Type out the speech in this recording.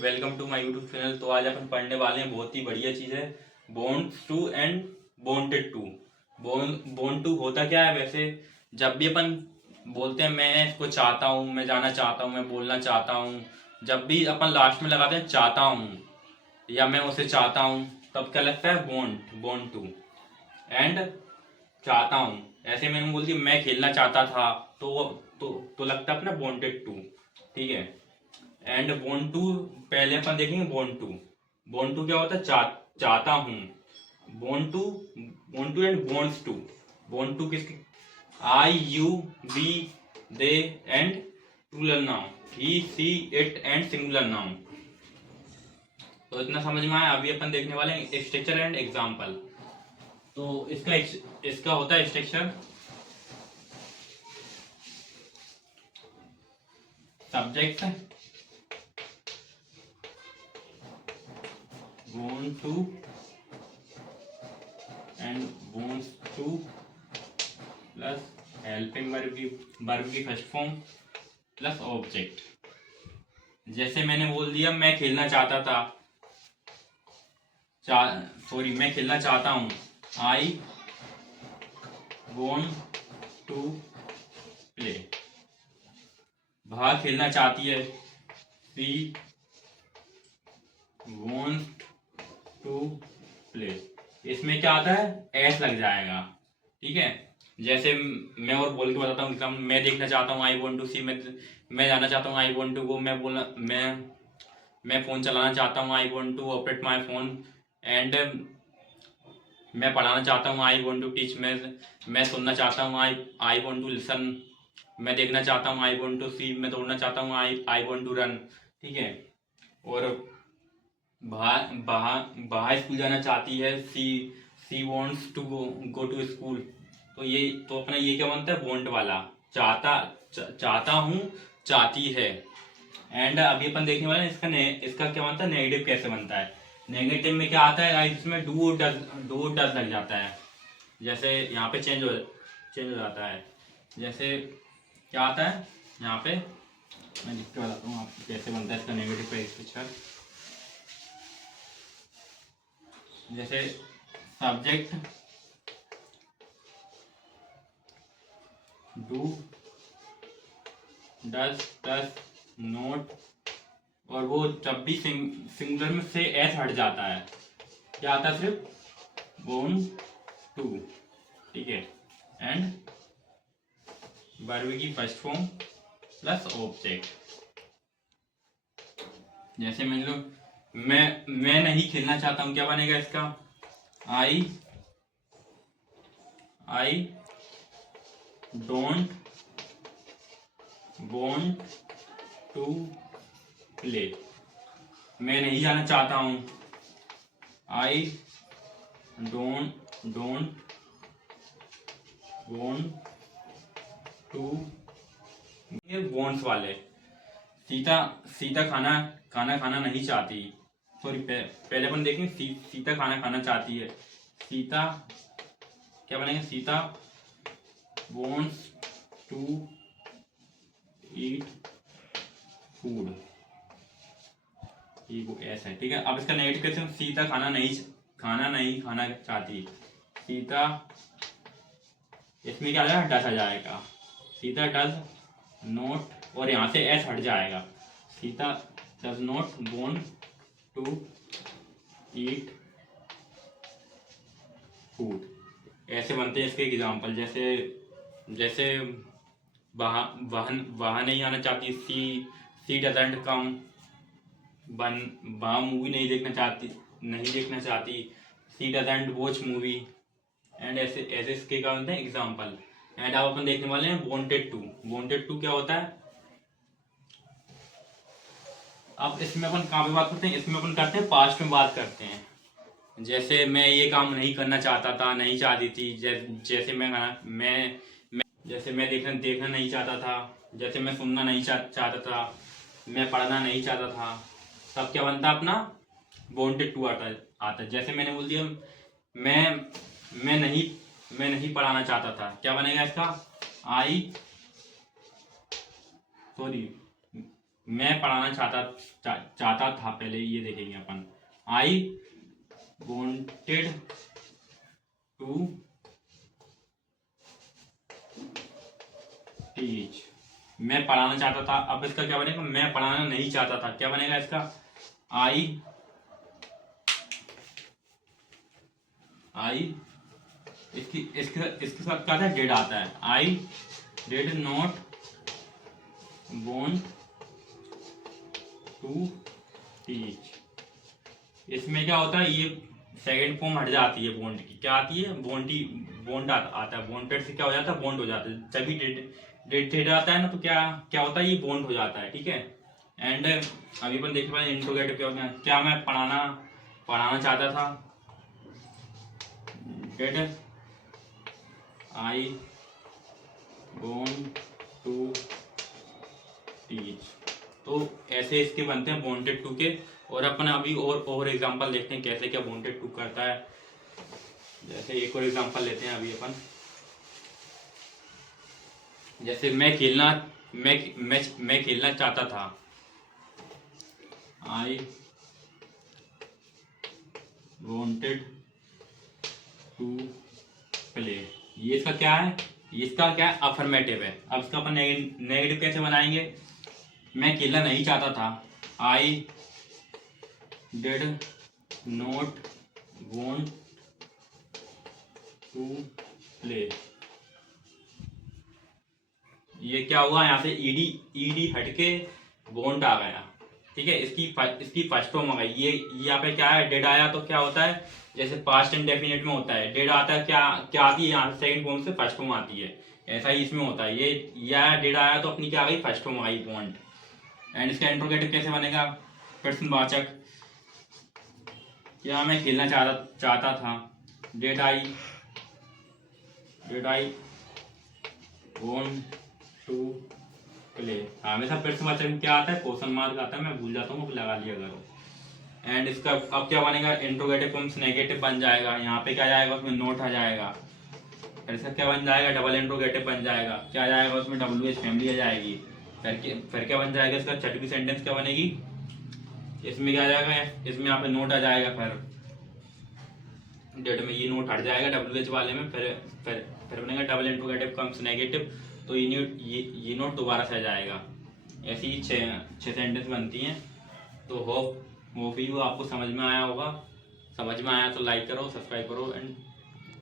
Welcome to my YouTube channel. तो आज अपन पढ़ने वाले हैं, बहुत ही बढ़िया चीज़ है, बोन्स टू एंड बोंटेड टू। बोन टू होता क्या है वैसे? जब भी अपन बोलते हैं मैं इसको चाहता हूँ, मैं जाना चाहता हूँ, मैं बोलना चाहता हूँ, जब भी अपन लास्ट में लगाते हैं चाहता हूँ या मैं उसे चाहता हूँ, तब क्या लगता है? Bone to. एंड चाहता हूँ, ऐसे मैंने बोल दिया मैं खेलना चाहता था, तो लगता है अपना बोंटेड टू। ठीक है। एंड बोन टू पहले अपन देखेंगे। बोन टू क्या होता है? चाहता हूँ। बोन टू एंड बोन टू किसके? I, you, we, they and plural noun, he, she, it and singular noun. तो इतना समझ में आया। अभी अपन देखने वाले हैं स्ट्रक्चर एंड एग्जाम्पल। तो इसका होता है structure. Subject bone to and bones two plus helping verb की फर्स्ट फॉर्म प्लस ऑब्जेक्ट। जैसे मैंने बोल दिया मैं खेलना चाहता था, मैं खेलना चाहता हूँ। I want to play. भा खेलना चाहती है। She want to play. इसमें क्या आता है? एस लग जाएगा। ठीक है। जैसे मैं और बोल के बताता हूँ एग्जाम, मैं देखना चाहता हूँ, आई वॉन्ट टू सी। मैं जाना चाहता हूँ, आई वॉन्ट टू गो। मैं फोन चलाना चाहता हूँ, I want to operate my phone. And मैं पढ़ाना चाहता हूँ, आई वॉन्ट टू टीच। मैं सुनना चाहता हूँ, आई वॉन्ट टू लिसन। मैं देखना चाहता हूँ, आई वॉन्ट टू सी। मैं दौड़ना चाहता हूँ, आई वॉन्ट टू रन। ठीक है। और बाहर स्कूल जाना चाहती है। She wants to go to school. तो अपना ये क्या बनता है? वॉन्ट वाला। चाहता हूँ, चाहती है। एंड अभी अपन देखने वाले हैं इसका क्या बनता है? नेगेटिव कैसे बनता है। नेगेटिव में क्या आता है? इसमें डू डज लग जाता है। जैसे यहाँ पे चेंज हो जाता है। जैसे क्या आता है यहाँ पे? मैं लिख के बताता हूँ आपको कैसे बनता है इसका नेगेटिव पे पिक्चर। जैसे subject do does does note, और वो जब भी सिंगुलर में से एस हट जाता है, क्या आता है? सिर्फ बोन टू। ठीक है। एंड वर्ब की फर्स्ट फॉर्म प्लस ऑब्जेक्ट। जैसे मान लो मैं नहीं खेलना चाहता हूँ, क्या बनेगा इसका? I don't want to play. मैं नहीं जाना चाहता हूँ। I don't want to. ये वॉन्ट्स वाले। सीता सीता खाना खाना नहीं चाहती। सॉरी, पहले अपन देखें। सीता खाना खाना चाहती है। सीता क्या बनेगा? Sita wants to eat food. ये वो ऐसा है। ठीक है। अब इसका नेगेटिव कैसे? सीता खाना नहीं खाना चाहती। सीता, इसमें क्या आ जाएगा? डस आ जाएगा। सीता डज नोट, और यहाँ से एस हट जाएगा। Sita does not want to eat food. ऐसे बनते हैं इसके एग्जाम्पल। जैसे जैसे वहाँ नहीं आना चाहती। सी डजंट कम। वहाँ मूवी नहीं देखना चाहती। सी डजंट वॉच मूवी। एंड ऐसे ऐसे इसके क्या होते हैं? एग्जाम्पल। एंड अब अपन देखने वाले हैं वॉन्टेड टू क्या होता है। अब इसमें अपन कहाँ पे बात करते हैं? इसमें अपन करते हैं पास्ट में बात करते हैं। जैसे मैं ये काम नहीं करना चाहता था, नहीं चाहती थी। जैसे जैसे मैं देखना नहीं चाहता था। जैसे मैं सुनना नहीं चाहता था। मैं पढ़ना नहीं चाहता था। तब क्या बनता अपना? वॉन्टेड टू आता। जैसे मैंने बोल दिया मैं मैं नहीं मैं नहीं पढ़ाना चाहता था, क्या बनेगा इसका? मैं पढ़ाना चाहता था, पहले ये देखेंगे अपन। आई वॉन्टेड टू टीच, मैं पढ़ाना चाहता था। अब इसका क्या बनेगा, मैं पढ़ाना नहीं चाहता था, क्या बनेगा इसका, आई इसके साथ क्या था, डिड आता है। I did not want to teach. इसमें क्या होता है, ये सेकंड फॉर्म हट जाती है बॉन्ड की, क्या आती है, बॉन्ड आता है। बॉन्डेड से क्या हो जाता है, बॉन्ड हो जाता है। जब भी डिड आता है ना, तो क्या क्या होता है, ये बॉन्ड हो जाता है, ठीक है। एंड अभी अपन देखते हैं इंट्रोगेटिव क्या होता है। क्या मैं पढ़ाना चाहता था, did I want to teach. तो ऐसे इसके बनते हैं वांटेड टू के। और अपन अभी और एग्जांपल देखते हैं कैसे क्या वांटेड टू करता है। जैसे एक और एग्जांपल लेते हैं अभी अपन। जैसे मैं खेलना चाहता था, आई वांटेड टू प्ले। ये इसका क्या है, इसका क्या है, अफर्मेटिव है। अब इसका अपन नेगेटिव कैसे बनाएंगे, मैं खेलना नहीं चाहता था, I did not want to play. ये क्या हुआ, यहाँ से ईडी हटके वॉन्ट आ गया, ठीक है। इसकी फर्स्ट फॉर्म आ गई। ये यहाँ पे क्या है, डिड आया तो क्या होता है, जैसे पास्ट इंडेफिनिट में होता है, डिड आता है, क्या क्या आती है, यहाँ से सेकंड फॉर्म से फर्स्ट फॉर्म आती है। ऐसा ही इसमें होता है, ये या डिड आया तो अपनी क्या आ गई, फर्स्ट फॉर्म आ गई, वॉन्ट। एंड इसका इंट्रोगेटिव कैसे बनेगा, प्रश्नवाचक। क्या मैं खेलना चाहता था, did I want to play. हमेशा प्रश्नवाचक में क्या आता है, क्वेश्चन मार्क आता है, मैं भूल जाता हूँ, लगा लिया करो। एंड इसका अब क्या बनेगा, इंट्रोगेटिव फॉर्म नेगेटिव बन जाएगा। यहाँ पे क्या जाएगा, उसमें नोट आ जाएगा। फिर इसका क्या बन जाएगा, डबल इंट्रोगेटिव बन जाएगा। क्या जाएगा उसमें, WH फैमिली आ जाएगी। फिर क्या बन जाएगा, इसका छठवीं सेंटेंस क्या बनेगी, इसमें क्या आ जाएगा, इसमें यहाँ पे नोट आ जाएगा। फिर डेट में ये नोट हट जाएगा WH वाले में। फिर बनेगा डबल इंट्रोगेटिव कम्स नेगेटिव, तो ये नोट दोबारा से आ जाएगा। ऐसी ही छः सेंटेंस बनती हैं। तो होप यू आपको समझ में आया होगा। समझ में आया तो लाइक करो, सब्सक्राइब करो एंड